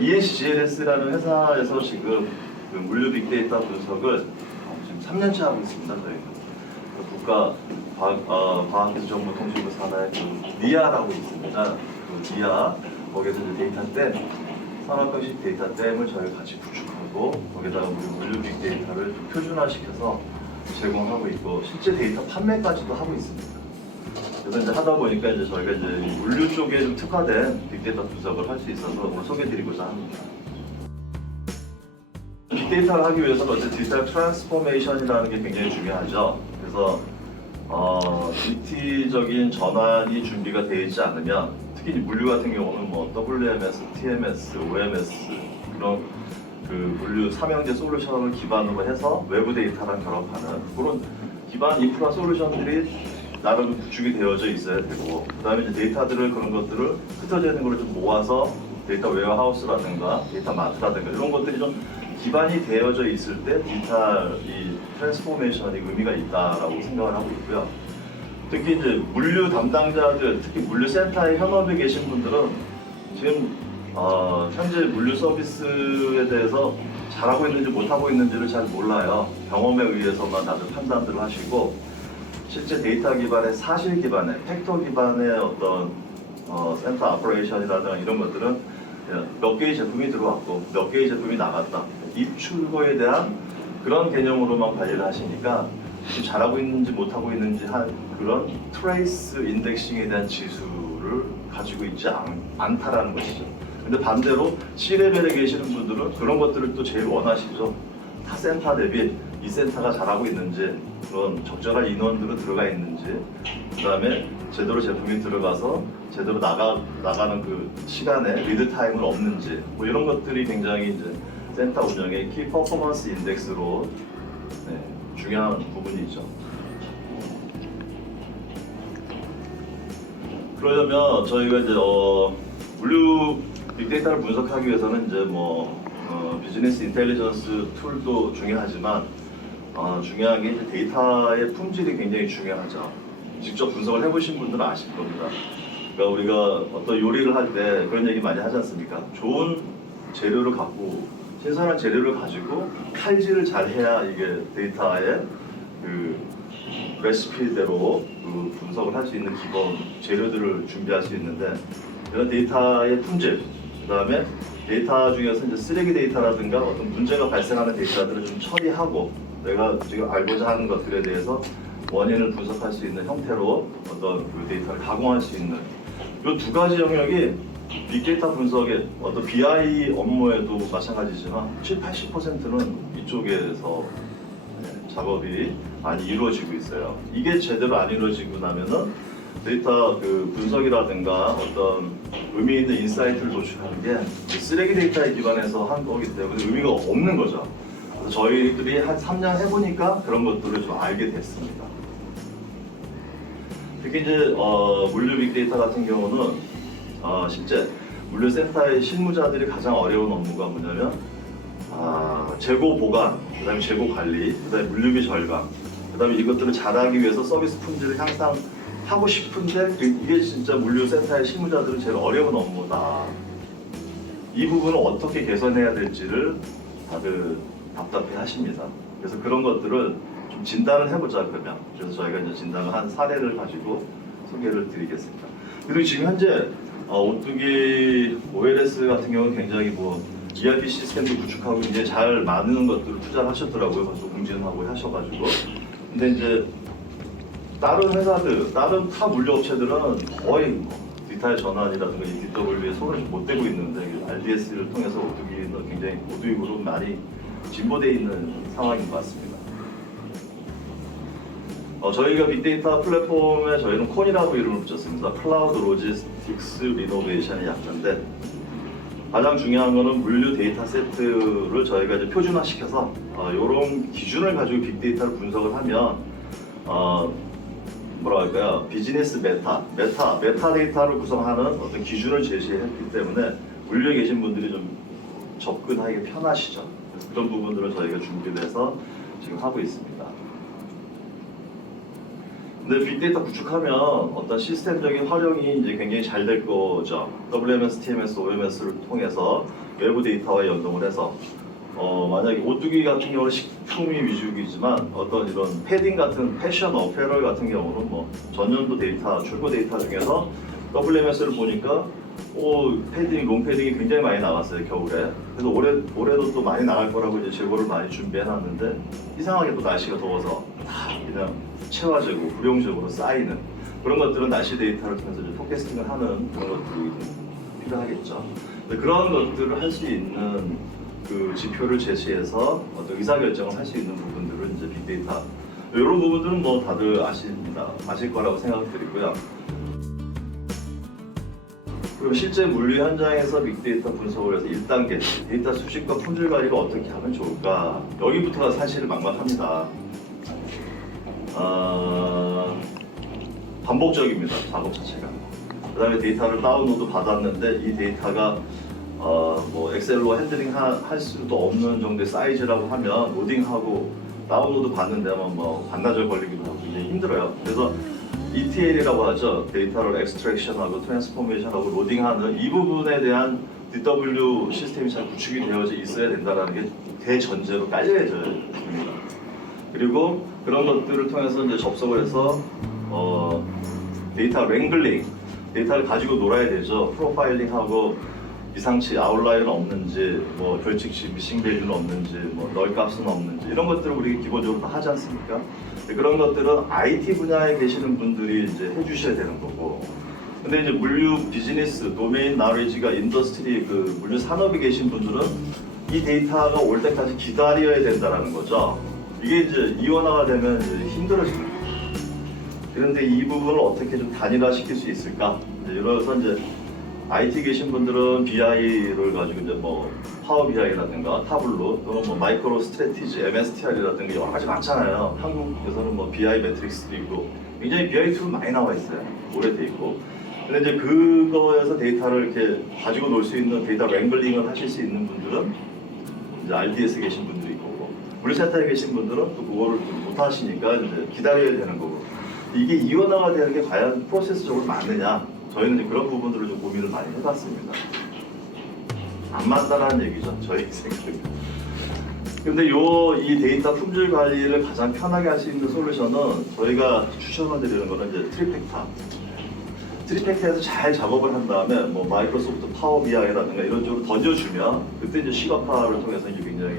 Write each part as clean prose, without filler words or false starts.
ESGLS라는 회사에서 지금 그 물류 빅데이터 분석을 지금 3년째 하고 있습니다. 저희가 과학기술정보통신부 산하의 그 니아라고 있습니다. 그 니아 거기에서 이제 데이터댐, 산업형식 데이터댐을 저희가 같이 구축하고 거기다가 우리 물류 빅데이터를 표준화시켜서 제공하고 있고 실제 데이터 판매까지도 하고 있습니다. 그래서 이제 하다 보니까 이제 저희가 이제 물류 쪽에 좀 특화된 빅데이터 분석을 할 수 있어서 오늘 소개드리고자 합니다. 빅데이터를 하기 위해서는 어쨌든 디지털 트랜스포메이션이라는 게 굉장히 중요하죠. 그래서 DT적인 전환이 준비가 되어 있지 않으면 특히 물류 같은 경우는 뭐 WMS, TMS, OMS 그런 그 물류 삼형제 솔루션을 기반으로 해서 외부 데이터랑 결합하는 그런 기반 인프라 솔루션들이 나름 구축이 되어져 있어야 되고 그다음에 이제 데이터들을 그런 것들을 흩어져 있는 걸 좀 모아서 데이터 웨어하우스라든가 데이터 마트라든가 이런 것들이 좀 기반이 되어져 있을 때 디지털 이 트랜스포메이션이 의미가 있다라고 생각을 하고 있고요. 특히 이제 물류 담당자들, 특히 물류센터에 현업에 계신 분들은 지금 현재 물류 서비스에 대해서 잘하고 있는지 못하고 있는지를 잘 몰라요. 경험에 의해서만 다들 판단들을 하시고 실제 데이터 기반의 사실 기반의 팩터 기반의 어떤 센터 오퍼레이션이라든가 이런 것들은 몇 개의 제품이 들어왔고 몇 개의 제품이 나갔다. 입출고에 대한 그런 개념으로만 관리를 하시니까 지금 잘하고 있는지 못하고 있는지 한 그런 트레이스 인덱싱에 대한 지수를 가지고 있지 않다라는 것이죠. 근데 반대로 C레벨에 계시는 분들은 그런 것들을 또 제일 원하시죠. 타 센터 대비 이 센터가 잘하고 있는지 그런 적절한 인원들은 들어가 있는지 그 다음에 제대로 제품이 들어가서 제대로 나가는 그 시간에 리드 타임은 없는지 뭐 이런 것들이 굉장히 이제 센터 운영의 키 퍼포먼스 인덱스로 중요한 부분이죠. 그러려면 저희가 이제 물류 빅데이터를 분석하기 위해서는 이제 비즈니스 인텔리전스 툴도 중요하지만 중요한 게 이제 데이터의 품질이 굉장히 중요하죠. 직접 분석을 해보신 분들은 아실 겁니다. 그러니까 우리가 어떤 요리를 할 때 그런 얘기 많이 하지 않습니까? 좋은 재료를 갖고 신선한 재료를 가지고 칼질을 잘 해야 이게 데이터의 그 레시피대로 그 분석을 할 수 있는 기본 재료들을 준비할 수 있는데 이런 데이터의 품질, 그 다음에 데이터 중에서 이제 쓰레기 데이터라든가 어떤 문제가 발생하는 데이터들을 좀 처리하고 내가 지금 알고자 하는 것들에 대해서 원인을 분석할 수 있는 형태로 어떤 그 데이터를 가공할 수 있는 이 두 가지 영역이 빅데이터 분석의 어떤 BI 업무에도 마찬가지지만 70~80%는 이쪽에서 작업이 많이 이루어지고 있어요. 이게 제대로 안 이루어지고 나면은 데이터 그 분석이라든가 어떤 의미 있는 인사이트를 도출하는 게 쓰레기 데이터에 기반해서 한 거기 때문에 의미가 없는 거죠. 그래서 저희들이 한 3년 해보니까 그런 것들을 좀 알게 됐습니다. 특히 이제 물류 빅데이터 같은 경우는 실제 물류센터의 실무자들이 가장 어려운 업무가 뭐냐면 재고 보관, 그 다음에 재고 관리, 그 다음에 물류비 절감, 그 다음에 이것들을 잘하기 위해서 서비스 품질을 향상하고 싶은데 이게 진짜 물류센터의 실무자들은 제일 어려운 업무다. 이 부분을 어떻게 개선해야 될지를 다들 답답해 하십니다. 그래서 그런 것들을 좀 진단을 해보자 그러면 그래서 저희가 이제 진단을 한 사례를 가지고 소개를 드리겠습니다. 그리고 지금 현재 오뚜기 OLS 같은 경우는 굉장히 ERP 시스템도 구축하고 이제 잘 많은 것들을 투자를 하셨더라고요. 벌써 공진하고 하셔가지고. 근데 이제 다른 회사들, 다른 타 물류 업체들은 거의 디지털 전환이라든가 이 DW에 손을 못 대고 있는데 RDS를 통해서 오뚜기는 굉장히 오뚜기로 많이 진보되어 있는 상황인 것 같습니다. 저희가 빅데이터 플랫폼에 저희는 콘이라고 이름을 붙였습니다. 클라우드 로지스틱스 리노베이션의 약자인데 가장 중요한 거는 물류 데이터 세트를 저희가 이제 표준화시켜서 이런 기준을 가지고 빅데이터를 분석을 하면 뭐랄까요 비즈니스 메타 데이터를 구성하는 어떤 기준을 제시했기 때문에 물류에 계신 분들이 좀 접근하기 편하시죠. 그래서 그런 부분들을 저희가 준비를 해서 지금 하고 있습니다. 근데 빅데이터 구축하면 어떤 시스템적인 활용이 이제 굉장히 잘 될 거죠. WMS, TMS, OMS를 통해서 외부 데이터와 연동을 해서 만약에 오뚜기 같은 경우는 식품이 위주이지만 어떤 이런 패딩 같은 패션 어페럴 같은 경우는 뭐 전년도 데이터, 출고 데이터 중에서 WMS를 보니까 패딩, 롱패딩이 굉장히 많이 나왔어요, 겨울에. 그래서 올해도 또 많이 나갈 거라고 이제 재고를 많이 준비해놨는데 이상하게 또 날씨가 더워서 다 그냥 체화되고 불용적으로 쌓이는 그런 것들은 날씨 데이터를 통해서 이제 포캐스팅을 하는 그런 것들이 필요하겠죠. 그런 것들을 할 수 있는 그 지표를 제시해서 어떤 의사결정을 할 수 있는 부분들은 이제 빅데이터. 이런 부분들은 뭐 다들 아실 거라고 생각드리고요. 그럼 실제 물류 현장에서 빅데이터 분석을 해서 1단계 데이터 수집과 품질 관리를 어떻게 하면 좋을까? 여기부터가 사실 막막합니다. 반복적입니다, 작업 자체가. 그 다음에 데이터를 다운로드 받았는데 이 데이터가 뭐 엑셀로 핸들링 할 수도 없는 정도의 사이즈라고 하면 로딩하고 다운로드 받는 데만 뭐 반나절 걸리기도 하고 굉장히 힘들어요. 그래서 ETL이라고 하죠. 데이터를 엑스트랙션하고 트랜스포메이션하고 로딩하는 이 부분에 대한 DW 시스템이 잘 구축이 되어져 있어야 된다는 게 대전제로 깔려져 있습니다. 그리고 그런 것들을 통해서 이제 접속을 해서 데이터 랭글링, 데이터를 가지고 놀아야 되죠. 프로파일링하고 이상치 아웃라이어는 없는지, 뭐 벌칙치 미싱 밸류는 없는지, 뭐 널 값은 없는지 이런 것들을 우리 기본적으로 다 하지 않습니까? 그런 것들은 IT 분야에 계시는 분들이 이제 해주셔야 되는 거고. 근데 이제 물류 비즈니스, 도메인 나레지가 인더스트리 그 물류 산업에 계신 분들은 이 데이터가 올 때까지 기다려야 된다는 거죠. 이게 이제 이원화가 되면 이제 힘들어지는 거죠. 그런데 이 부분을 어떻게 좀 단일화시킬 수 있을까? 이래서 이제 IT 계신 분들은 BI를 가지고 이제 뭐 파워 BI라든가 타블로 또는 뭐 마이크로 스트래티지, MSTR이라든가 여러 가지 많잖아요. 한국에서는 뭐 BI 매트릭스도 있고 굉장히 BI 툴 많이 나와 있어요. 오래돼 있고. 근데 이제 그거에서 데이터를 이렇게 가지고 놀 수 있는 데이터 랭글링을 하실 수 있는 분들은 이제 RDS에 계신 분들이 있고 물류센터에 계신 분들은 또 그거를 못 하시니까 이제 기다려야 되는 거고. 이게 이원화가 되는 게 과연 프로세스적으로 맞느냐? 저희는 이제 그런 부분들을 좀 고민을 많이 해봤습니다. 안 맞다라는 얘기죠, 저희 생각에. 근데 이 데이터 품질 관리를 가장 편하게 할 수 있는 솔루션은 저희가 추천을 드리는 거는 이제 트리팩타. 트리팩타에서 잘 작업을 한 다음에 뭐 마이크로소프트 파워 BI라든가 이런 쪽으로 던져주면 그때 이제 시각화를 통해서 이제 굉장히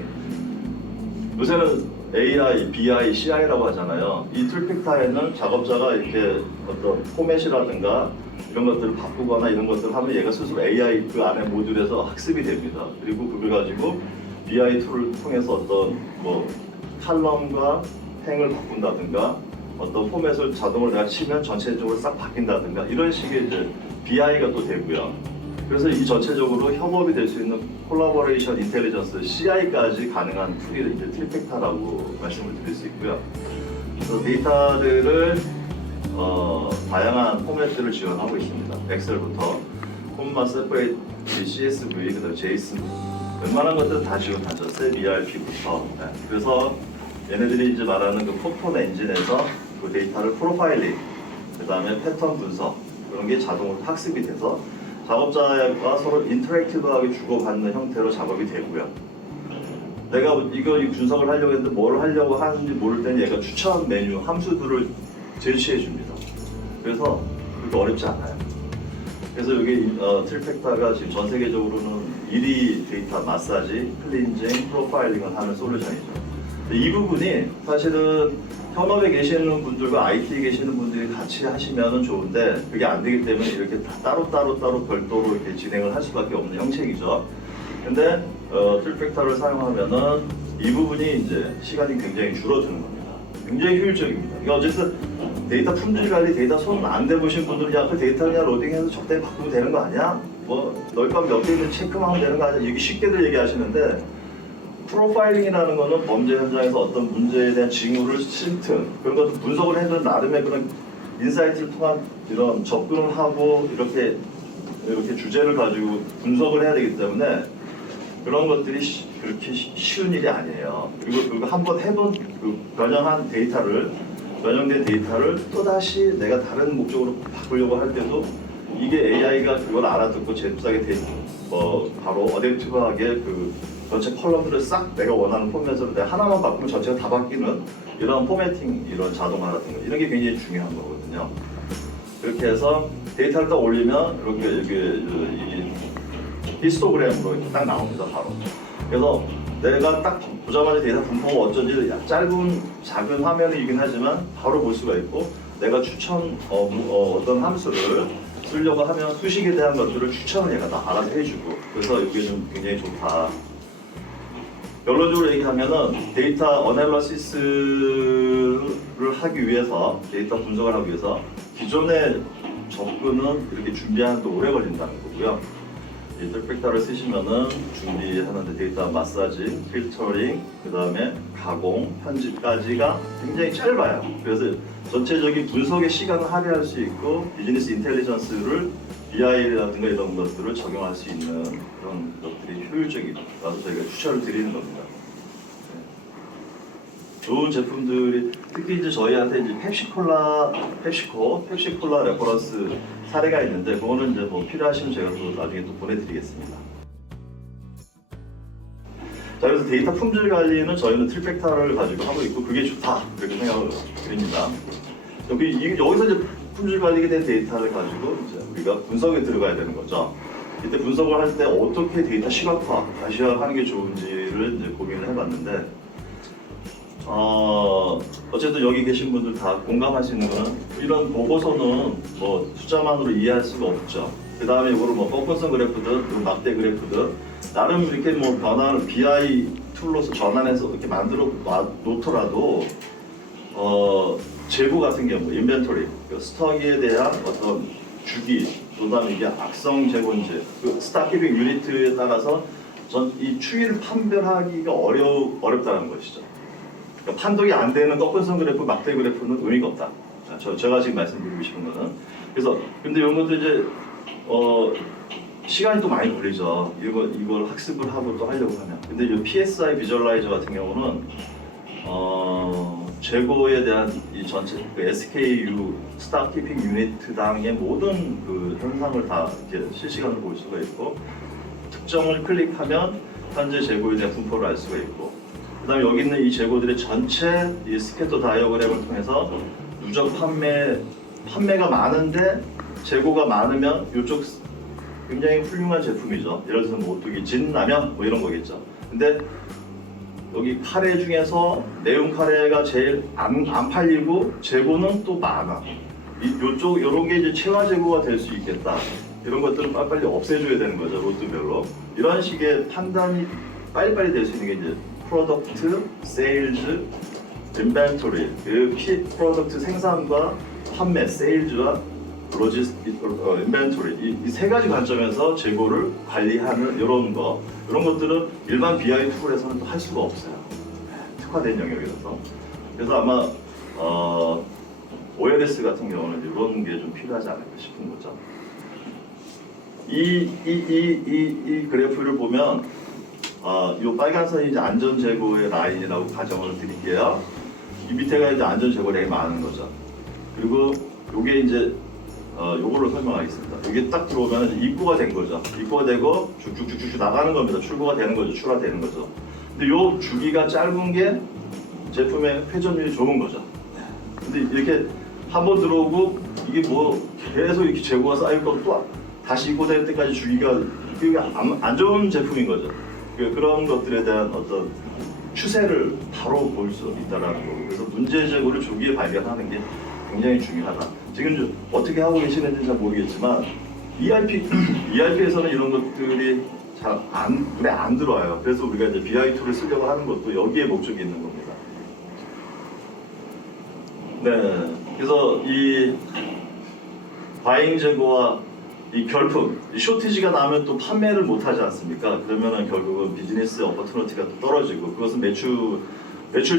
요새는 AI, BI, CI라고 하잖아요. 이 트리팩타에는 작업자가 이렇게 어떤 포맷이라든가 이런 것들을 바꾸거나 이런 것들을 하면 얘가 스스로 AI 그 안에 모듈에서 학습이 됩니다. 그리고 그걸 가지고 BI 툴을 통해서 어떤 뭐 칼럼과 행을 바꾼다든가 어떤 포맷을 자동으로 내가 치면 전체적으로 싹 바뀐다든가 이런 식의 이제 BI가 또 되고요. 그래서 이 전체적으로 협업이 될 수 있는 콜라보레이션 인텔리전스 CI까지 가능한 툴이 이제 트리팩타라고 말씀을 드릴 수 있고요. 그래서 데이터들을 다양한 포맷들을 지원하고 있습니다. 엑셀부터 콤마, 세퍼레이트, CSV, 그다음에 JSON 웬만한 것들 다 지원하죠. 셀 ERP부터. 네. 그래서 얘네들이 이제 말하는 그 포톤 엔진에서 그 데이터를 프로파일링, 그다음에 패턴 분석 그런 게 자동으로 학습이 돼서 작업자가 서로 인터랙티브하게 주고받는 형태로 작업이 되고요. 내가 이거 분석을 하려고 했는데 뭘 하려고 하는지 모를 때는 얘가 추천 메뉴 함수들을 제시해 줍니다. 그래서 그렇게 어렵지 않아요. 그래서 여기 트리팩타가 지금 전 세계적으로는 1위 데이터 마사지, 클린징, 프로파일링을 하는 솔루션이죠. 이 부분이 사실은 현업에 계시는 분들과 IT에 계시는 분들이 같이 하시면 좋은데 그게 안 되기 때문에 이렇게 따로 별도로 이렇게 진행을 할 수밖에 없는 형식이죠. 근데 트리팩타를 사용하면은 이 부분이 이제 시간이 굉장히 줄어드는 겁니다. 굉장히 효율적입니다. 그러니까 어쨌든 데이터 품질 관리, 데이터 손 안 대보신 분들은 야, 그 데이터 그냥 로딩해서 적당히 바꾸면 되는 거 아니야? 뭐 널값 몇 개 있는 체크만 하면 되는 거 아니야? 이게 쉽게들 얘기하시는데 프로파일링이라는 거는 범죄 현장에서 어떤 문제에 대한 징후를 심튼 그런 것도 분석을 해서 나름의 그런 인사이트를 통한 이런 접근을 하고 이렇게 주제를 가지고 분석을 해야 되기 때문에 그런 것들이 그렇게 쉬운 일이 아니에요. 그리고 그거 한번 해본 그 변형한 데이터를 변형된 데이터를 또다시 내가 다른 목적으로 바꾸려고 할 때도 이게 AI가 그걸 알아듣고 제값하게 바로 어댑티브하게 그 전체 컬럼들을 싹 내가 원하는 포맷으로 내가 하나만 바꾸면 전체가 다 바뀌는 이런 포매팅, 이런 자동화라든가 이런 게 굉장히 중요한 거거든요. 그렇게 해서 데이터를 딱 올리면 이렇게 히스토그램으로 이렇게 딱 나옵니다, 바로. 그래서 내가 딱 보자마자 데이터 분포가 어쩐지 짧은 작은 화면이긴 하지만 바로 볼 수가 있고, 내가 어떤 함수를 쓰려고 하면 수식에 대한 것들을 추천을 얘가 다 알아서 해주고, 그래서 이게 좀 굉장히 좋다. 결론적으로 얘기하면은 데이터 어널리시스를 하기 위해서, 데이터 분석을 하기 위해서 기존의 접근은 이렇게 준비하는 데 오래 걸린다는 거고요. 이 트리팩터를 쓰시면은 준비하는데 데이터 마사지, 필터링, 그 다음에 가공, 편집까지가 굉장히 짧아요. 그래서 전체적인 분석의 시간을 할애할 수 있고, 비즈니스 인텔리전스를 BI라든가 이런 것들을 적용할 수 있는 그런 것들이 효율적이라서 저희가 추천을 드리는 겁니다. 네. 좋은 제품들이, 특히 이제 저희한테 이제 펩시콜라 레퍼런스 사례가 있는데, 그거는 이제 뭐 필요하시면 제가 또 나중에 또 보내드리겠습니다. 자, 그래서 데이터 품질 관리는 저희는 트리팩터를 가지고 하고 있고, 그게 좋다 이렇게 생각을 드립니다. 여기서 이제 품질 관리에 대한 데이터를 가지고 이제 우리가 분석에 들어가야 되는 거죠. 이때 분석을 할 때 어떻게 데이터 시각화하는 게 좋은지를 이제 고민을 해봤는데, 어쨌든 여기 계신 분들 다 공감할 수 있는 거는, 이런 보고서는 뭐 숫자만으로 이해할 수가 없죠. 그 다음에 이거를 뭐 꺾은선 그래프든 막대 그래프든 나름 이렇게 뭐 변화를 BI 툴로서 전환해서 이렇게 만들어 놓더라도 재고 같은 경우, 인벤토리, 스톡에 대한 어떤 주기, 그다음에 이게 악성 재고인지, 그 스타키빙 유니트에 따라서 이 추이를 판별하기가 어렵다는 것이죠. 그러니까 판독이 안 되는 꺾은선 그래프, 막대 그래프는 의미가 없다. 제가 지금 말씀드리고 싶은 거는. 그래서 근데 이런 것도 이제 시간이 또 많이 걸리죠. 이걸 학습을 하고 또 하려고 하면. 근데 이 PSI 비주얼라이저 같은 경우는 재고에 대한 이 전체 그 SKU 스탁 키핑 유니트당의 모든 그 현상을 다 이렇게 실시간으로 볼 수가 있고, 특정을 클릭하면 현재 재고에 대한 분포를 알 수가 있고, 그다음에 여기 있는 이 재고들의 전체 이 스캐터 다이어그램을 통해서 누적 판매가 많은데 재고가 많으면 이쪽 굉장히 훌륭한 제품이죠. 예를 들어서 뭐 오뚜기 진라면 뭐 이런 거겠죠. 근데 여기 카레 중에서 매운 카레가 제일 안 팔리고 재고는 또 많아. 이런 게 이제 체화 재고가 될 수 있겠다. 이런 것들은 빨리빨리 없애줘야 되는 거죠, 로트별로. 이런 식의 판단이 빨리빨리 될 수 있는 게 이제 프로덕트, 세일즈, 인벤토리, 프로덕트 생산과 판매, 세일즈와 인벤토리, 이 세 가지 관점에서 재고를 관리하는 이런 것들은 일반 BI 툴에서는 또 할 수가 없어요. 특화된 영역이라서. 그래서 아마 OLS 같은 경우는 이런 게 좀 필요하지 않을까 싶은 거죠. 이 그래프를 보면 이 빨간 선이 이제 안전 재고의 라인이라고 가정을 드릴게요. 이 밑에가 이제 안전 재고량이 많은 거죠. 그리고 이게 이제 요걸로 설명하겠습니다. 여기 딱 들어오면 입고가 된 거죠. 입고가 되고 쭉쭉쭉쭉 나가는 겁니다. 출고가 되는 거죠. 출하되는 거죠. 근데 요 주기가 짧은 게 제품의 회전율이 좋은 거죠. 근데 이렇게 한번 들어오고 이게 뭐 계속 이렇게 재고가 쌓이고 또 다시 입고될 때까지 주기가 안 좋은 제품인 거죠. 그런 것들에 대한 어떤 추세를 바로 볼 수 있다는 거고, 그래서 문제 재고를 조기에 발견하는 게 굉장히 중요하다. 지금 어떻게 하고 계시는지 잘 모르겠지만 ERP에서는 이런 것들이 잘 눈에 안 들어와요. 그래서 우리가 이제 BI 툴을 쓰려고 하는 것도 여기에 목적이 있는 겁니다. 네, 그래서 이 과잉 재고와 이 결품, 쇼티지가 나면 또 판매를 못 하지 않습니까? 그러면은 결국은 비즈니스 어퍼튜니티가 또 떨어지고, 그것은 매출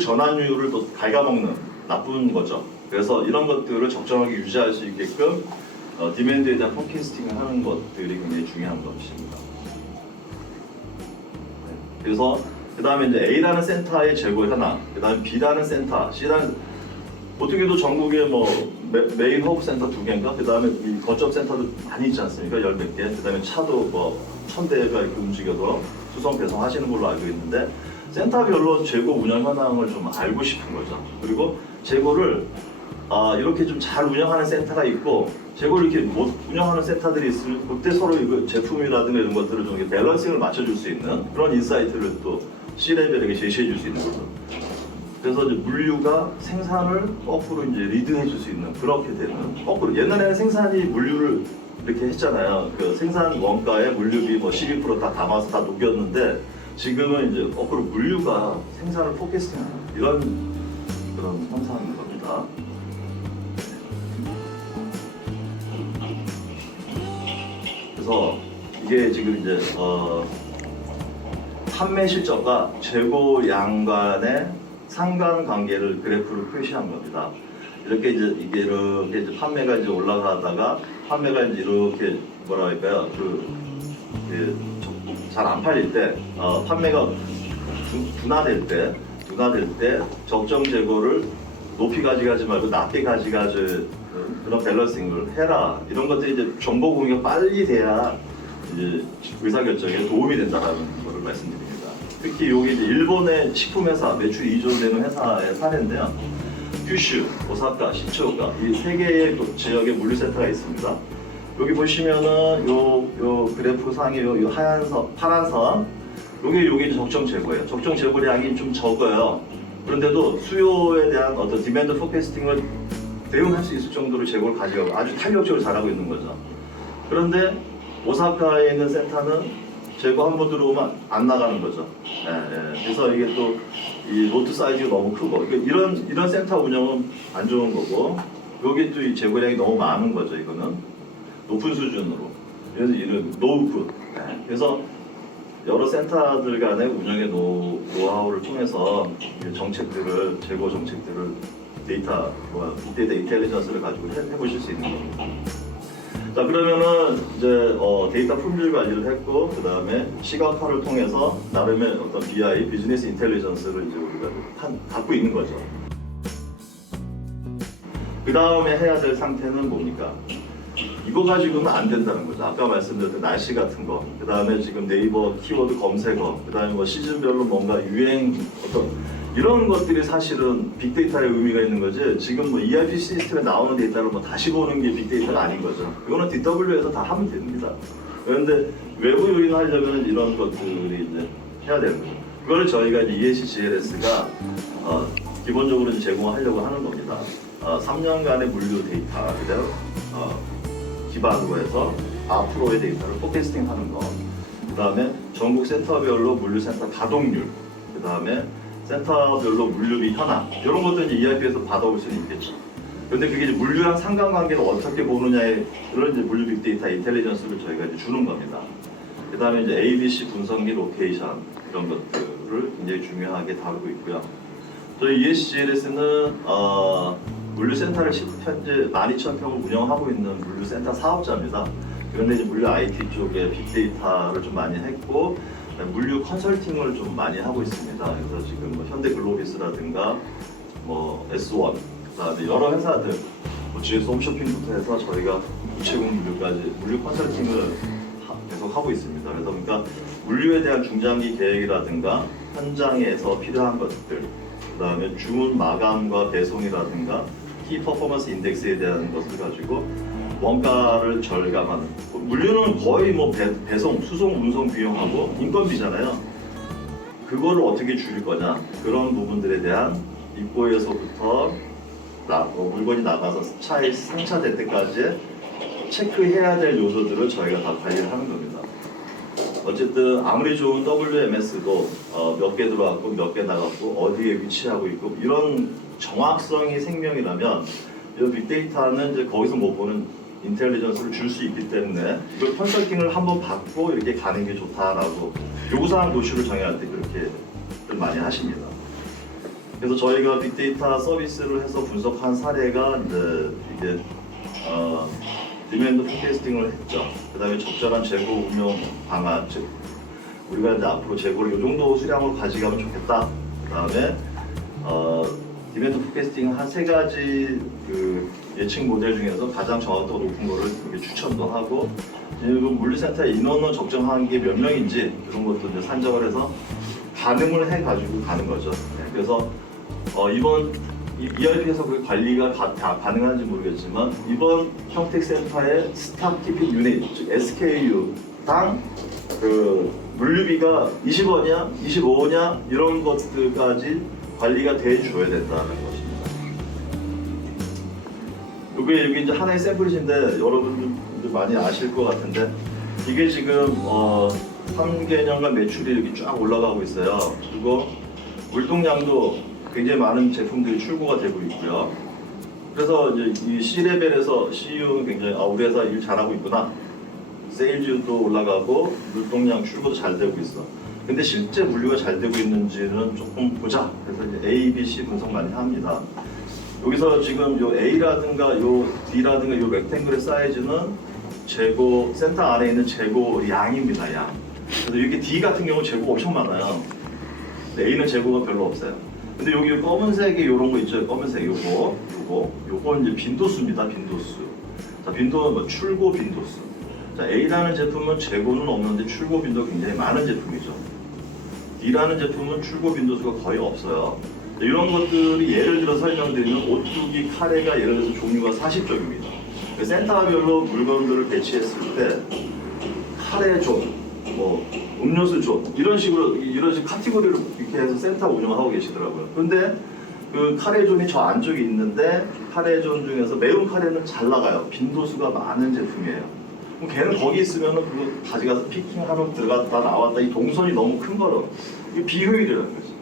전환율을 또 갉아먹는 나쁜 거죠. 그래서 이런 것들을 적정하게 유지할 수 있게끔 디맨드에 대한 포캐스팅을 하는 것들이 굉장히 중요한 것입니다. 그래서 그 다음에 이제 A라는 센터의 재고 하나, 그 다음에 B라는 센터, C라는 어떻게도 전국에 뭐 메인 허브 센터 2개인가, 그 다음에 이 거점 센터도 많이 있지 않습니까? 10몇 개. 그 다음에 차도 뭐 1000대가 이렇게 움직여서 수송 배송하시는 걸로 알고 있는데, 센터별로 재고 운영 현황을 좀 알고 싶은 거죠. 그리고 재고를 이렇게 좀 잘 운영하는 센터가 있고, 재고를 이렇게 못 운영하는 센터들이 있으면 그때 서로 이거 제품이라든가 이런 것들을 좀 이렇게 밸런싱을 맞춰줄 수 있는 그런 인사이트를 또 C레벨에게 제시해 줄 수 있는 거죠. 그래서 이제 물류가 생산을 거꾸로 이제 리드해 줄 수 있는, 그렇게 되는, 거꾸로. 옛날에는 생산이 물류를 이렇게 했잖아요. 그 생산 원가에 물류비 뭐 12%다 담아서 다 녹였는데, 지금은 이제 거꾸로 물류가 생산을 포커싱하는 이런 그런 현상인 겁니다. 그래서 이게 지금 이제 판매 실적과 재고량 간의 상관관계를 그래프로 표시한 겁니다. 이렇게 이제 판매가 이제 올라가다가 판매가 이제 이렇게 뭐라 할까요? 잘 안 팔릴 때, 판매가 둔화될 때 적정 재고를 높이 가져가지 말고 낮게 가져가지, 그런 밸런싱을 해라. 이런 것들이 이제 정보 공유가 빨리 돼야 이제 의사결정에 도움이 된다라는 것을 말씀드립니다. 특히 여기 이제 일본의 식품회사 매출 2조 되는 회사의 사례인데요. 큐슈, 오사카, 시츠오카 이 세 개의 지역에 물류센터가 있습니다. 여기 보시면은 요 그래프 상에 요 하얀 선, 파란 선, 요게 적정 재고예요. 적정 재고량이 좀 적어요. 그런데도 수요에 대한 어떤 디맨드 포캐스팅을 대응할 수 있을 정도로 재고를 가져가고 아주 탄력적으로 잘하고 있는 거죠. 그런데 오사카에 있는 센터는 재고 한 번 들어오면 안 나가는 거죠. 그래서 이게 또 이 로트 사이즈가 너무 크고, 이런 센터 운영은 안 좋은 거고, 여기 또 이 재고량이 너무 많은 거죠. 이거는 높은 수준으로. 그래서 이런 노우굿. 그래서 여러 센터들 간의 운영의 노하우를 통해서 정책들을, 재고 정책들을 빅데이터 인텔리전스를 가지고 해보실 수 있는 겁니다. 자, 그러면은 이제 데이터 품질 관리를 했고, 그 다음에 시각화를 통해서 나름의 어떤 BI, 비즈니스 인텔리전스를 이제 우리가 갖고 있는 거죠. 그 다음에 해야 될 상태는 뭡니까? 이거 가지고는 안 된다는 거죠. 아까 말씀드렸던 날씨 같은 거, 그 다음에 지금 네이버 키워드 검색어, 그 다음에 뭐 시즌별로 뭔가 유행, 어떤 이런 것들이 사실은 빅데이터의 의미가 있는 거지, 지금 뭐 ERP 시스템에 나오는 데이터를 뭐 다시 보는 게 빅데이터가 아닌 거죠. 이거는 DW에서 다 하면 됩니다. 그런데 외부 요인하려면 이런 것들이 이제 해야 되는 거죠. 그걸 저희가 이제 ESGLS가 기본적으로 이제 제공하려고 하는 겁니다. 3년간의 물류 데이터 그대로 기반으로 해서 앞으로의 데이터를 포캐스팅하는 거, 그 다음에 전국 센터별로 물류센터 가동률, 그 다음에 센터별로 물류비 현황, 이런 것도 이제 ERP에서 받아올 수는 있겠죠. 그런데 그게 이제 물류랑 상관관계를 어떻게 보느냐에 그런 이제 물류 빅데이터 인텔리전스를 저희가 이제 주는 겁니다. 그 다음에 이제 ABC 분석기 로케이션 이런 것들을 굉장히 중요하게 다루고 있고요. 저희 ESGLS는 물류센터를 현재 12,000평을 운영하고 있는 물류센터 사업자입니다. 그런데 이제 물류 IT 쪽에 빅데이터를 좀 많이 했고, 물류 컨설팅을 좀 많이 하고 있습니다. 그래서 지금 뭐 현대글로비스라든가 뭐 S1, 그다음에 여러 회사들, 뭐 GS 홈쇼핑부터 해서 저희가 우체국 물류까지 물류 컨설팅을 계속 하고 있습니다. 그래서 그러니까 물류에 대한 중장기 계획이라든가 현장에서 필요한 것들, 그다음에 주문 마감과 배송이라든가 키 퍼포먼스 인덱스에 대한 것을 가지고 원가를 절감하는, 물류는 거의 뭐 배송, 수송, 운송 비용하고 인건비잖아요. 그거를 어떻게 줄일 거냐, 그런 부분들에 대한 입고에서부터 물건이 나가서 차에 승차될 때까지 체크해야 될 요소들을 저희가 다 관리를 하는 겁니다. 어쨌든 아무리 좋은 WMS도 몇 개 들어왔고 몇 개 나갔고 어디에 위치하고 있고 이런 정확성이 생명이라면 이 빅데이터는 이제 거기서 못 보는 인텔리전스를 줄 수 있기 때문에 이걸 컨설팅을 한번 받고 이렇게 가는 게 좋다라고 요구사항 도슈를 정해할 때 그렇게 많이 하십니다. 그래서 저희가 빅데이터 서비스를 해서 분석한 사례가 이게 디맨드 포캐스팅을 했죠. 그 다음에 적절한 재고 운영 방안, 즉 우리가 이제 앞으로 재고를 이 정도 수량으로 가져가면 좋겠다. 그 다음에 디멘트 포캐스팅 한 3가지 그 예측 모델 중에서 가장 정확도가 높은 거를 이렇게 추천도 하고, 지금 물류센터에 인원을 적정한 게 몇 명인지 이런 것도 이제 산정을 해서 가늠을 해가지고 가는 거죠. 네, 그래서 이번 ERP에서 그 관리가 다 가능한지 모르겠지만, 이번 평택센터의 스탑 키핑 유닛, 즉 SKU당 그 물류비가 20원이냐, 25원이냐 이런 것들까지 관리가 돼 줘야 된다는 것입니다. 여기 이제 하나의 샘플이신데 여러분들 많이 아실 것 같은데, 이게 지금 3개년간 매출이 이렇게 쫙 올라가고 있어요. 그리고 물동량도 굉장히 많은 제품들이 출고가 되고 있고요. 그래서 이제 이 C레벨에서 CEO는 굉장히 우리 회사 일 잘하고 있구나, 세일즈도 올라가고 물동량 출고도 잘 되고 있어. 근데 실제 물류가 잘 되고 있는지는 조금 보자. 그래서 이제 A, B, C 분석 많이 합니다. 여기서 지금 요 A라든가 요 D라든가 요 렉탱글의 사이즈는 재고, 센터 안에 있는 재고 양입니다, 양. 그래서 이렇게 D 같은 경우 재고가 엄청 많아요. 근데 A는 재고가 별로 없어요. 근데 여기 검은색에 이런 거 있죠, 검은색 요거 이제 빈도수입니다, 빈도수. 자, 빈도는 뭐 출고 빈도수. 자, A라는 제품은 재고는 없는데 출고 빈도가 굉장히 많은 제품이죠. D라는 제품은 출고 빈도수가 거의 없어요. 이런 것들이 예를 들어 설명드리면, 오뚜기 카레가 예를 들어서 종류가 40종입니다. 센터별로 물건들을 배치했을 때 카레존, 뭐 음료수 존 이런 식으로 카테고리를 이렇게 해서 센터 운영을 하고 계시더라고요. 그런데 그 카레존이 저 안쪽에 있는데, 카레존 중에서 매운 카레는 잘 나가요. 빈도수가 많은 제품이에요. 그럼 걔는 거기 있으면은 그거 가져가서 피킹하러 들어갔다 나왔다, 이 동선이 너무 큰 거로 이게 비효율이라는 거죠.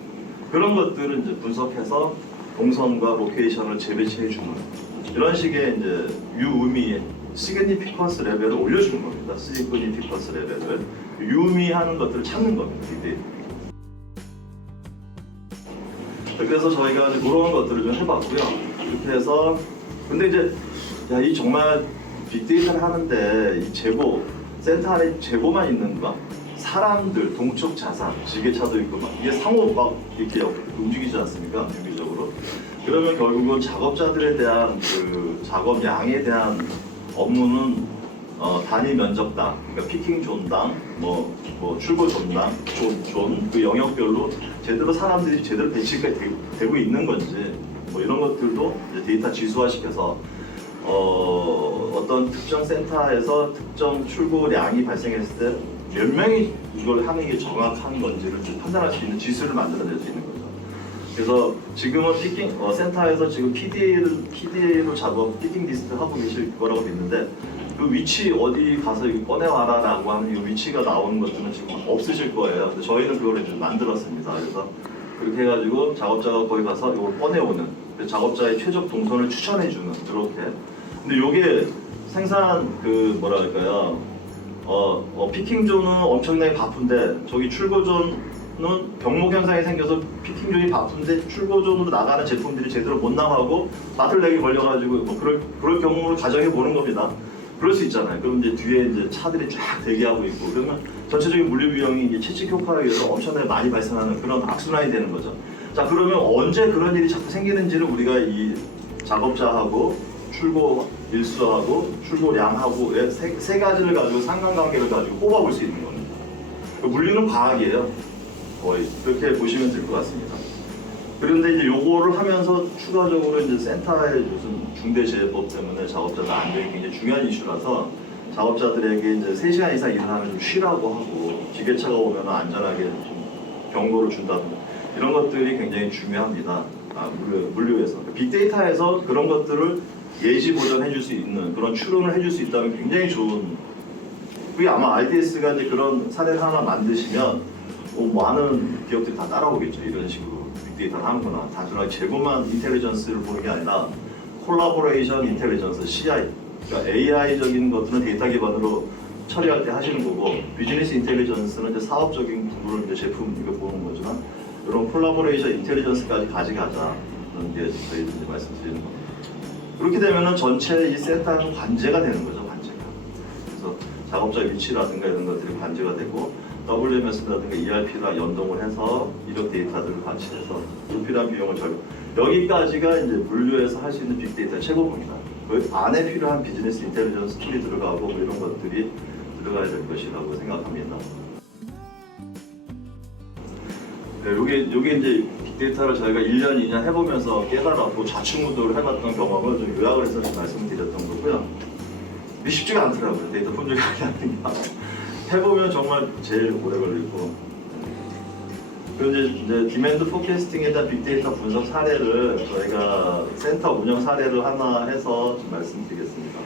그런 것들을 이제 분석해서 동선과 로케이션을 재배치해 주는 이런 식의 이제 유의미 시그니피컨스 레벨을 올려주는 겁니다. 시그니피컨스 레벨을 유의미하는 것들을 찾는 겁니다. 이게. 그래서 저희가 이제 그런 것들을 좀 해봤고요. 이렇게 해서 근데 이제 이 정말 빅데이터를 하는데 이 재고, 센터 안에 재고만 있는가? 사람들, 동적 자산, 지게차도 있고 막 이게 상호 막 이렇게 움직이지 않습니까? 유기적으로. 그러면 결국은 작업자들에 대한 그 작업 양에 대한 업무는 단위 면적당, 그러니까 피킹 존당, 뭐 출고 존당, 존 그 영역별로 제대로 사람들이 제대로 배치가 되고 있는 건지, 뭐 이런 것들도 이제 데이터 지수화시켜서 어떤 특정 센터에서 특정 출고량이 발생했을 때 몇 명이 이걸 하는 게 정확한 건지를 좀 판단할 수 있는 지수를 만들어낼 수 있는 거죠. 그래서 지금은 피킹 센터에서 지금 PDA로 작업, 피킹 리스트 하고 계실 거라고 믿는데, 그 위치 어디 가서 이거 꺼내와라라고 하는 이 위치가 나오는 것들은 지금 없으실 거예요. 근데 저희는 그걸 이제 만들었습니다. 그래서 그렇게 해가지고 작업자가 거기 가서 이걸 꺼내오는, 작업자의 최적 동선을 추천해주는, 그렇게. 근데 요게 생산 그 뭐랄까요? 피킹존은 엄청나게 바쁜데, 저기 출고존은 병목 현상이 생겨서 피킹존이 바쁜데 출고존으로 나가는 제품들이 제대로 못 나가고 바틀렉이 걸려가지고 뭐 그럴 경우를 가정해 보는 겁니다. 그럴 수 있잖아요. 그럼 이제 뒤에 이제 차들이 쫙 대기하고 있고, 그러면 전체적인 물류 비용이 이게 채찍 효과에 의해서 엄청나게 많이 발생하는 그런 악순환이 되는 거죠. 자, 그러면 언제 그런 일이 자꾸 생기는지를 우리가 이 작업자하고 출고 일수하고 출고량하고 세 가지를 가지고 상관관계를 가지고 뽑아볼 수 있는 겁니다. 물류는 과학이에요. 거의 그렇게 보시면 될 것 같습니다. 그런데 이제 요거를 하면서 추가적으로 이제 센터의 무슨 중대재해법 때문에 작업자들 안정이 굉장히 중요한 이슈라서, 작업자들에게 이제 3시간 이상 일하면 좀 쉬라고 하고, 기계차가 오면 안전하게 좀 경고를 준다든가 이런 것들이 굉장히 중요합니다. 물류에서. 빅데이터에서 그런 것들을 예지 보전해 줄 수 있는, 그런 추론을 해줄 수 있다면 굉장히 좋은, 그게 아마 RDS가 이제 그런 사례를 하나 만드시면 많은 기업들이 다 따라오겠죠. 이런 식으로 빅데이터를 하는구나. 단순하게 재고만 인텔리전스를 보는 게 아니라 콜라보레이션 인텔리전스, CI, 그러니까 AI적인 것들은 데이터 기반으로 처리할 때 하시는 거고, 비즈니스 인텔리전스는 이제 사업적인 부분을 이제 제품 이거 보는 거지만, 이런 콜라보레이션 인텔리전스까지 가져가자, 그런 게 저희 이제 말씀드리는 겁니다. 그렇게 되면은 전체 이 센터는 관제가 되는 거죠, 관제가. 그래서 작업자 위치라든가 이런 것들이 관제가 되고 WMS라든가 ERP랑 연동을 해서 이력 데이터들을 같이 해서 불필요한 비용을 절감. 여기까지가 이제 물류에서 할 수 있는 빅데이터 최고봉이다. 그 안에 필요한 비즈니스 인텔리전스 툴이 들어가고 뭐 이런 것들이 들어가야 될 것이라고 생각합니다. 네, 요게 이제 빅데이터를 저희가 1년, 2년 해보면서 깨달았고 좌충우돌을 해봤던 경험을 좀 요약을 해서 말씀드렸던 거고요. 이게 쉽지가 않더라고요. 데이터 품질이 아니니까. 해보면 정말 제일 오래 걸리고. 그리고 이제 디맨드 포캐스팅에 대한 빅데이터 분석 사례를 저희가 센터 운영 사례를 하나 해서 좀 말씀드리겠습니다.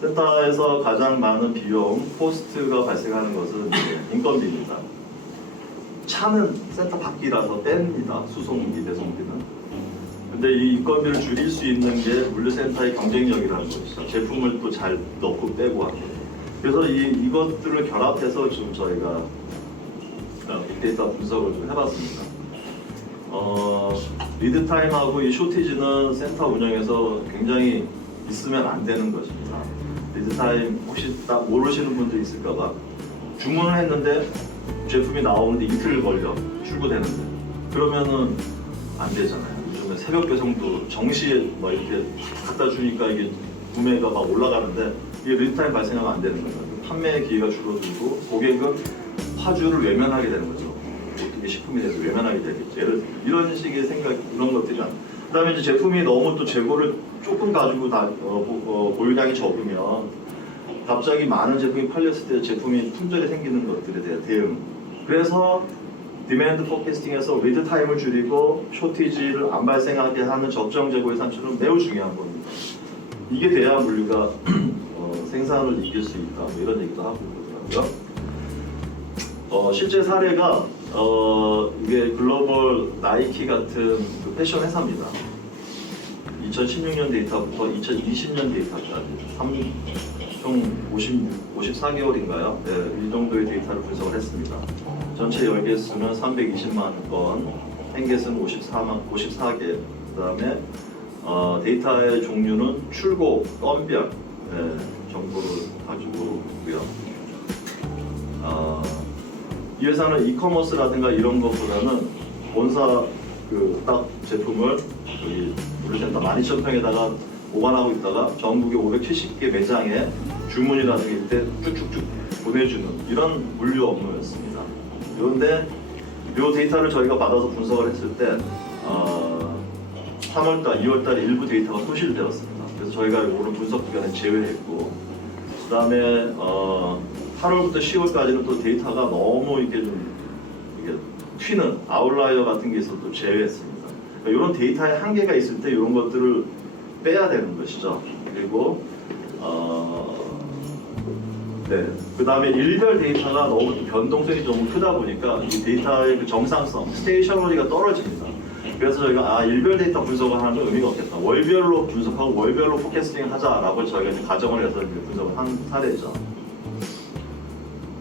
센터에서 가장 많은 비용, 코스트가 발생하는 것은 이제 인건비입니다. 차는 센터 밖이라서 뺍니다. 수송비, 배송비는. 근데 이 인건비를 줄일 수 있는 게 물류센터의 경쟁력이라는 것이죠. 제품을 또 잘 넣고 빼고 하고. 그래서 이것들을 결합해서 좀 저희가 빅데이터 분석을 좀 해봤습니다. 리드타임하고 이 쇼티지는 센터 운영에서 굉장히 있으면 안 되는 것입니다. 리드타임 혹시 딱 모르시는 분도 있을까봐 주문을 했는데 제품이 나오는데 이틀 걸려 출고되는데 그러면은 안 되잖아요. 요즘에 새벽 배송도 정시에 막 이렇게 갖다 주니까 이게 구매가 막 올라가는데 이게 리드타임 발생하면 안 되는 거예요. 판매 기회가 줄어들고 고객은 파주를 외면하게 되는 거죠. 어떻게 식품에 대해서 외면하게 되겠죠. 이런 식의 생각, 이런 것들이 안. 그다음에 이제 제품이 너무 또 재고를 조금 가지고 보유량이 적으면 갑자기 많은 제품이 팔렸을 때 제품이 품절이 생기는 것들에 대한 대응. 그래서 디맨드 포캐스팅에서 리드 타임을 줄이고 쇼티지를 안 발생하게 하는 적정 재고의 산출은 매우 중요한 겁니다. 이게 돼야 물류가 생산을 이길 수 있다. 뭐 이런 얘기도 하고 그러더라고요. 실제 사례가 이게 글로벌 나이키 같은 그 패션 회사입니다. 2016년 데이터부터 2020년 데이터까지 총 54개월인가요? 네, 이 정도의 데이터를 분석을 했습니다. 전체 열개 수는 320만 건, 행개수는 54개. 그 다음에 데이터의 종류는 출고, 건별 정보를 가지고 있고요. 이 회사는 이커머스라든가 이런 것보다는 본사 딱 제품을 여기 물류센터 12,000평에다가 보관하고 있다가 전국의 570개 매장에 주문이라든가 이때 쭉쭉쭉 보내주는 이런 물류 업무였습니다. 그런데 이 데이터를 저희가 받아서 분석을 했을 때 3월달, 2월달에 일부 데이터가 소실되었습니다. 그래서 저희가 이거를 분석 기간에 제외했고 그 다음에 8월부터 10월까지는 또 데이터가 너무 이게 튀는 아웃라이어 같은 게 있어서 또 제외했습니다. 그러니까 이런 데이터에 한계가 있을 때 이런 것들을 빼야 되는 것이죠. 그리고 그 다음에 일별 데이터가 너무 변동성이 너무 크다 보니까 이 데이터의 그 정상성, 스테이셔너리가 떨어집니다. 그래서 저희가 일별 데이터 분석을 하는 건 의미가 없겠다. 월별로 분석하고 월별로 포캐스팅 하자라고 저희가 이제 가정을 해서 이제 분석을 한 사례죠.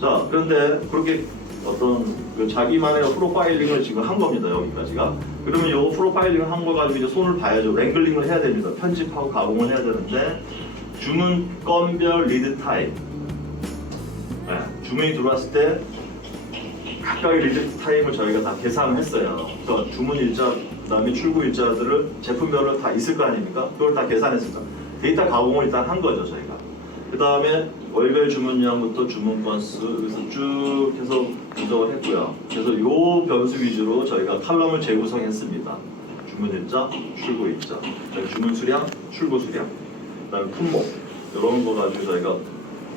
자, 그런데 그렇게 어떤 자기만의 프로파일링을 지금 한 겁니다. 여기까지가. 그러면 이 프로파일링을 한 거 가지고 이제 손을 봐야죠. 랭글링을 해야 됩니다. 편집하고 가공을 해야 되는데 주문 건별 리드 타임. 주문이 들어왔을 때 각각의 리드 타임을 저희가 다 계산을 했어요. 그래서 주문 일자, 그다음에 출고 일자들을 제품별로 다 있을 거 아닙니까? 그걸 다 계산했습니다. 데이터 가공을 일단 한 거죠, 저희가. 그 다음에 월별 주문량부터 주문 건수 여기서 쭉 해서 분석을 했고요. 그래서 이 변수 위주로 저희가 칼럼을 재구성했습니다. 주문 일자, 출고 일자, 주문 수량, 출고 수량, 그다음에 품목 이런 거 가지고 저희가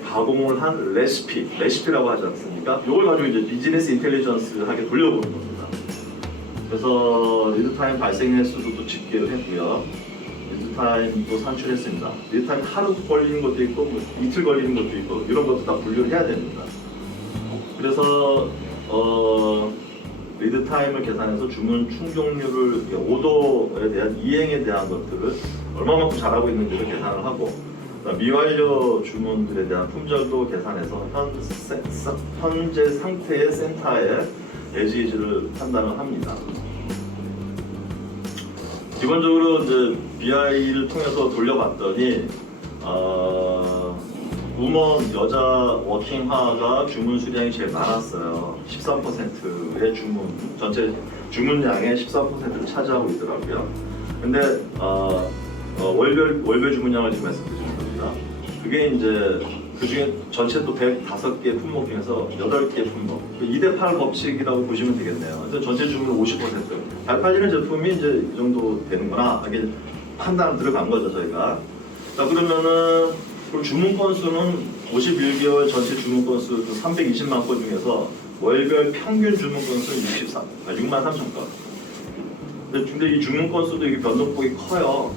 가공을 한 레시피라고 하지 않습니까? 이걸 가지고 이제 비즈니스 인텔리전스하게 돌려보는 겁니다. 그래서 리드타임 발생 횟수도 또 집계를 했고요. 리드타임도 산출했습니다. 리드타임 하루 걸리는 것도 있고 이틀 걸리는 것도 있고 이런 것도 다 분류를 해야 됩니다. 그래서 리드타임을 계산해서 주문 충족률을 오더에 대한 이행에 대한 것들을 얼마만큼 잘하고 있는지를 계산을 하고 미완료 주문들에 대한 품절도 계산해서 현재 상태의 센터의 에지지를 판단을 합니다. 기본적으로 이제 BI를 통해서 돌려봤더니 우먼 여자 워킹화가 주문 수량이 제일 많았어요. 13%의 주문, 전체 주문량의 13%를 차지하고 있더라고요. 근데 월별 주문량을 지금 말씀드리는 겁니다. 그게 이제 그 중에 전체 또 105개 품목 중에서 8개 품목, 2대8 법칙이라고 보시면 되겠네요. 그래서 전체 주문 50%. 잘 팔리는 제품이 이제 이 정도 되는구나. 이게 판단 들어간 거죠, 저희가. 자, 그러면은 그럼 주문 건수는 51개월 전체 주문 건수 320만 건 중에서 월별 평균 주문 건수는 6만 3천 건. 근데 이 주문 건수도 이게 변동폭이 커요.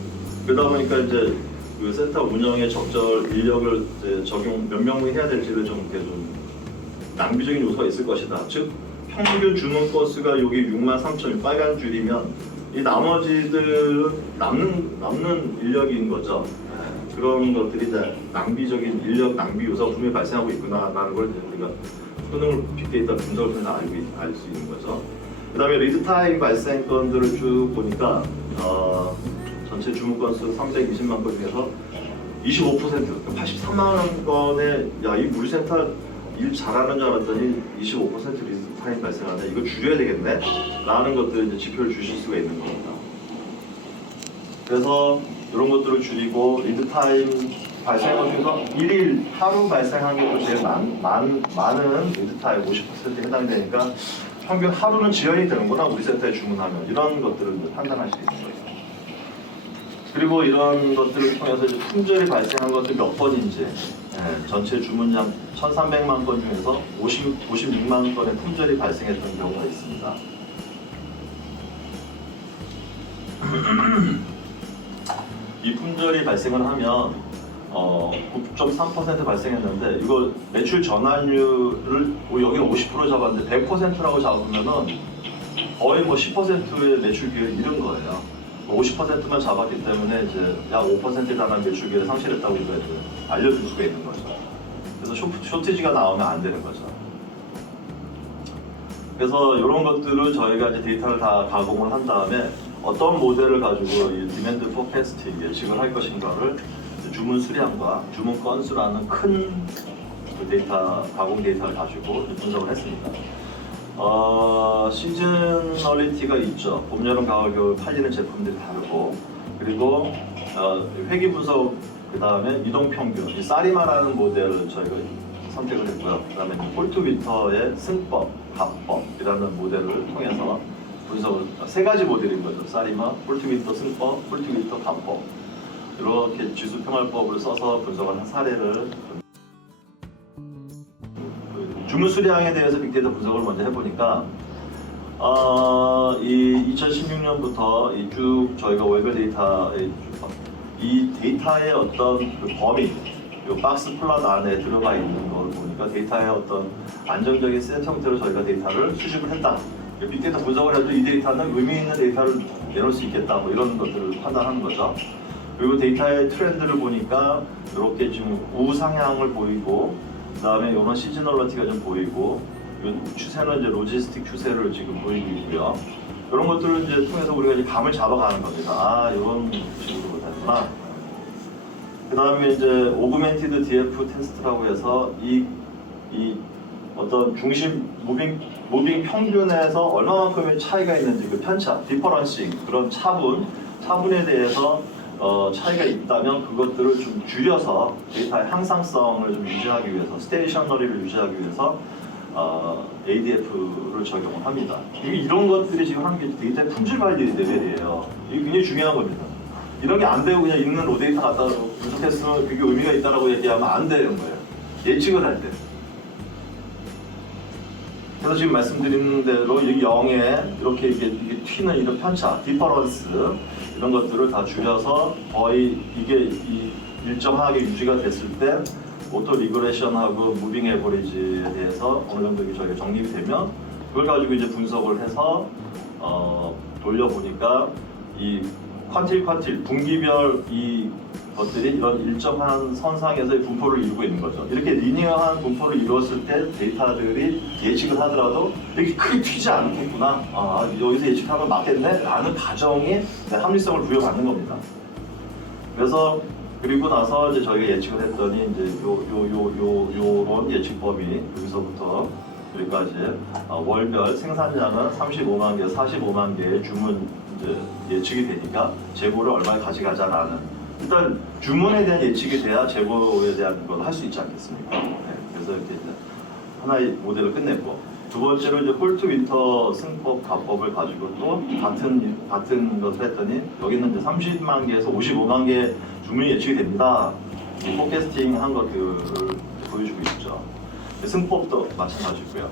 그러다 보니까 이제 그 센터 운영에 적절 인력을 이제 적용 몇 명이 해야 될지를 좀 이렇게 좀 낭비적인 요소가 있을 것이다. 즉 평균 주문 건수가 여기 6만 3천 빨간 줄이면 이 나머지들은 남는 인력인 거죠. 그런 것들이 이제 낭비적인 인력 낭비 요소가 분명히 발생하고 있구나라는 걸 우리가 효능을 빅데이터 분석을 통해서 알 수 있는 거죠. 그다음에 리드 타임 발생 건들을 쭉 보니까 전체 주문 건수 320만 건 중에서 25%, 83만 건의 이 물류센터 일 잘하는 줄 알았더니 25% 리드 타임 발생하네. 이거 줄여야 되겠네? 라는 것들을 이제 지표를 주실 수가 있는 겁니다. 그래서 이런 것들을 줄이고 리드 타임 발생한 것 중에서 1일 하루 발생한 게 제일 많은 리드 타임 50%에 해당되니까 평균 하루는 지연이 되는구나 우리 센터에 주문하면 이런 것들을 판단할 수 있는 거예요. 그리고 이런 것들을 통해서 이제 품절이 발생한 것들 몇 번인지 전체 주문량 1,300만 건 중에서 56만 건의 품절이 발생했던 경우가 있습니다. 이 품절이 발생을 하면 9.3% 발생했는데 이거 매출 전환율을 여기는 50% 잡았는데 100%라고 잡으면은 거의 10%의 매출 기회를 잃은 거예요. 50%만 잡았기 때문에 이제 약 5%에 달하는 매출 기회를 상실했다고 우리가 이제 알려줄 수가 있는 거죠. 그래서 쇼티지가 나오면 안 되는 거죠. 그래서 이런 것들을 저희가 이제 데이터를 다 가공을 한 다음에 어떤 모델을 가지고 이 디맨드 포캐스팅 예측을 할 것인가를 주문 수량과 주문 건수라는 큰 데이터 가공 데이터를 가지고 분석을 했습니다. 시즈널리티가 있죠. 봄, 여름, 가을, 겨울 팔리는 제품들이 다르고 그리고 회기 분석 그 다음에 이동 평균 이 사리마라는 모델을 저희가 선택을 했고요. 그 다음에 폴트위터의 승법, 갑법이라는 모델을 통해서 분석을 세 가지 모델인 거죠. 사리마, 폴트위터 승법, 폴트위터 갑법 이렇게 지수 평활법을 써서 분석을 한 사례를 주문 수량에 대해서 빅데이터 분석을 먼저 해보니까 이 2016년부터 이 쭉 저희가 월별 데이터에 이 데이터의 어떤 그 범위, 이 박스 플랫 안에 들어가 있는 걸 보니까 데이터의 어떤 안정적인 셋 형태로 저희가 데이터를 수집을 했다. 빅데이터 분석을 해도 이 데이터는 의미 있는 데이터를 내놓을 수 있겠다. 뭐 이런 것들을 판단하는 거죠. 그리고 데이터의 트렌드를 보니까 이렇게 지금 우상향을 보이고 그 다음에 이런 시즈널리티가 좀 보이고 이 추세는 이제 로지스틱 추세를 지금 보이고 있고요. 이런 것들을 이제 통해서 우리가 이제 감을 잡아가는 겁니다. 이런 식으로 되는구나. 그 다음에 이제 오그멘티드 DF 테스트라고 해서 이 어떤 중심 무빙 평균에서 얼마만큼의 차이가 있는지 그 편차, 디퍼런싱 그런 차분에 대해서 차이가 있다면 그것들을 좀 줄여서 데이터의 항상성을 좀 유지하기 위해서 스테이셔너리를 유지하기 위해서 ADF를 적용을 합니다. 이런 것들이 지금 하는 게 데이터의 품질 관리 레벨이에요. 이게 굉장히 중요한 겁니다. 이런 게 안 되고 그냥 읽는 로 데이터 갖다 분석했으면 그게 의미가 있다라고 얘기하면 안 되는 거예요. 예측을 할 때. 그래서 지금 말씀드린 대로 이 0에 이렇게 이게 튀는 이런 편차, 디퍼런스 이런 것들을 다 줄여서 거의 이게 일정하게 유지가 됐을 때 오토 리그레션하고 무빙 에버리지에 대해서 어느 정도 저희가 정립이 되면 그걸 가지고 이제 분석을 해서 돌려보니까 이 퀀틸 분기별 이 것들이 이런 일정한 선상에서의 분포를 이루고 있는 거죠. 이렇게 리니어한 분포를 이루었을 때 데이터들이 예측을 하더라도 이렇게 크게 튀지 않겠구나. 여기서 예측하면 맞겠네? 라는 가정이 합리성을 부여받는 겁니다. 그래서 그리고 나서 이제 저희가 예측을 했더니 이제 요런 예측법이 여기서부터 여기까지 월별 생산량은 35만 개, 45만 개의 주문 이제 예측이 되니까 재고를 얼마에 가져가자라는 일단 주문에 대한 예측이 돼야 재고에 대한 걸 할 수 있지 않겠습니까? 네, 그래서 이렇게 이제 하나의 모델을 끝냈고 두 번째로 이제 홀트 윈터 승법 가법을 가지고 또 같은 것을 했더니 여기는 이제 30만 개에서 55만 개 주문이 예측이 됩니다. 이 포캐스팅 한 것들을 보여주고 있죠. 승법도 마찬가지고요.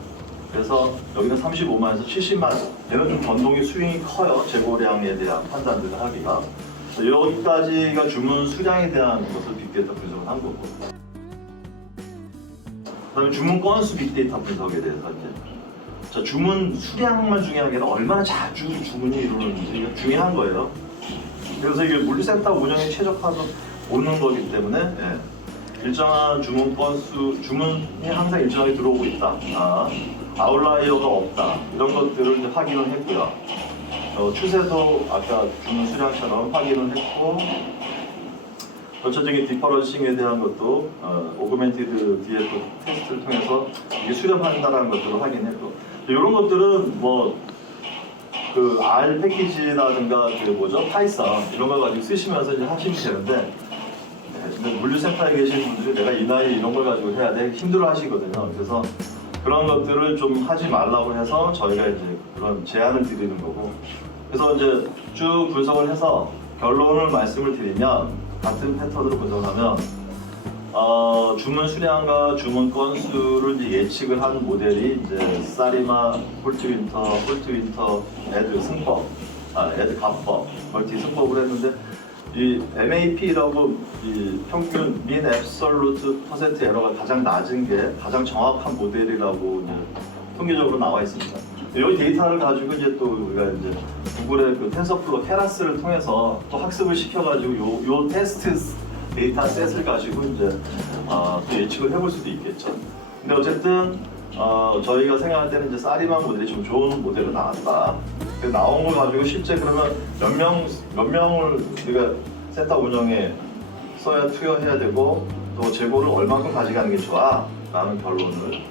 그래서 여기는 35만에서 70만, 얘는 좀 변동이 스윙이 커요. 재고량에 대한 판단들을 하기가. 여기까지가 주문 수량에 대한 것을 빅데이터 분석을 한 거고. 그다음에 주문 건수 빅데이터 분석에 대해서 이제 자, 주문 수량만 중요한 게 아니라 얼마나 자주 주문이 이루어지는지가 중요한 거예요. 그래서 이게 물류센터 운영에 최적화로 오는 거기 때문에 일정한 주문 건수, 주문이 항상 일정하게 들어오고 있다. 아웃라이어가 없다. 이런 것들을 이제 확인을 했고요. 추세도 아까 주문 수량처럼 확인을 했고 전체적인 디퍼런싱에 대한 것도 오그멘티드 DF 테스트를 통해서 이게 수렴한다는 것들을 확인했고 이런 것들은 뭐 그 R 패키지라든가 그 뭐죠 파이썬 이런 걸 가지고 쓰시면서 이제 하시면 되는데 근데 물류센터에 계신 분들이 내가 이 나이에 이런 걸 가지고 해야 돼 힘들어 하시거든요. 그래서 그런 것들을 좀 하지 말라고 해서 저희가 이제 그런 제안을 드리는 거고 그래서 이제 쭉 분석을 해서 결론을 말씀을 드리면 같은 패턴으로 분석을 하면 주문 수량과 주문 건수를 이제 예측을 하는 모델이 이제 사리마, 홀트 윈터, 애드 승법, 애드 가법, 멀티 승법을 했는데 이 MAP라고 이 평균 민 앱솔루트 퍼센트 에러가 가장 낮은 게 가장 정확한 모델이라고 이제 통계적으로 나와 있습니다. 이 데이터를 가지고 이제 또 우리가 이제 구글의 그 텐서플로 테라스를 통해서 또 학습을 시켜가지고 요 테스트 데이터 셋을 가지고 이제 또 예측을 해볼 수도 있겠죠. 근데 어쨌든 저희가 생각할 때는 이제 사리마 모델이 좀 좋은 모델로 나왔다. 나온 걸 가지고 실제 그러면 몇 명을 우리가 센터 운영에 써야 투여해야 되고 또 재고를 얼마큼 가져가는 게 좋아? 라는 결론을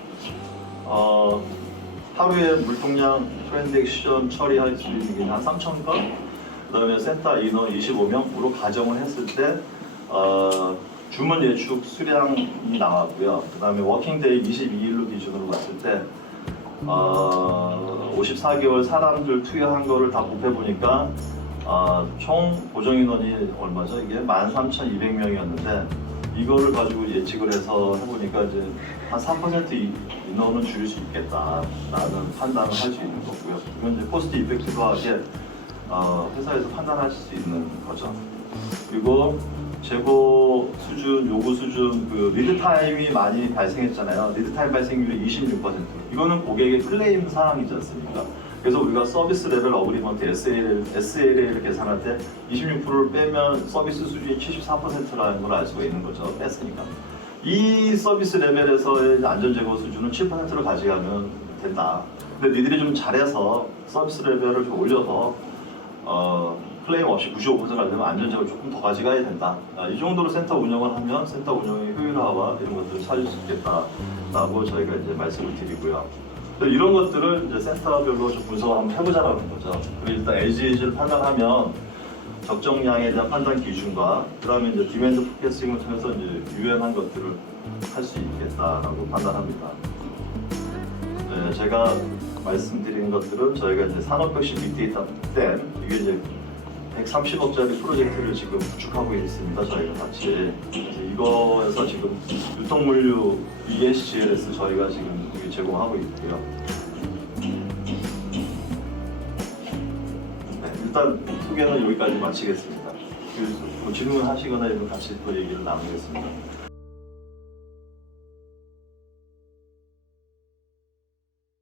하루에 물통량 트랜잭션 처리할 수 있는 게 한 3,000건 그 다음에 센터 인원 25명으로 가정을 했을 때 주문 예측 수량이 나왔고요. 그 다음에 워킹데이 22일로 기준으로 봤을 때 54개월 사람들 투여한 거를 다 곱해보니까 총 고정 인원이 얼마죠? 이게 13,200명이었는데 이거를 가지고 예측을 해서 해보니까 이제 한 3% 인원은 줄일 수 있겠다라는 판단을 할 수 있는 거고요. 이건 이제 코스트 이펙티브하게 회사에서 판단할 수 있는 거죠. 그리고 재고 수준, 요구 수준, 그 리드 타임이 많이 발생했잖아요. 리드 타임 발생률이 26%. 이거는 고객의 클레임 사항이지 않습니까? 그래서 우리가 서비스 레벨 어그리먼트 SLA를 계산할 때 26%를 빼면 서비스 수준이 74%라는 걸 알 수가 있는 거죠. 뺐으니까. 이 서비스 레벨에서의 안전재고 수준은 7%를 가져가면 된다. 근데 니들이 좀 잘해서 서비스 레벨을 좀 올려서 클레임 없이 95%가 되면 안전재고를 조금 더 가져가야 된다. 이 정도로 센터 운영을 하면 센터 운영의 효율화와 이런 것들을 찾을 수 있겠다라고 저희가 이제 말씀을 드리고요. 이런 것들을 이제 센터별로 좀 분석을 한번 해보자라는 거죠. 그리고 일단 LG를 판단하면 적정량에 대한 판단 기준과 그다음에 이제 디맨드 포캐스팅을 통해서 이제 유연한 것들을 할 수 있겠다라고 판단합니다. 네, 제가 말씀드린 것들은 저희가 이제 산업혁신 빅데이터 땐 이게 이제 130억짜리 프로젝트를 지금 구축하고 있습니다. 저희가 같이. 그래서 이거에서 지금 유통물류 ESGLS 저희가 지금 제공하고 있고요. 네, 일단 소개는 여기까지 마치겠습니다. 질문하시거나 이런 같이 또 얘기를 나누겠습니다.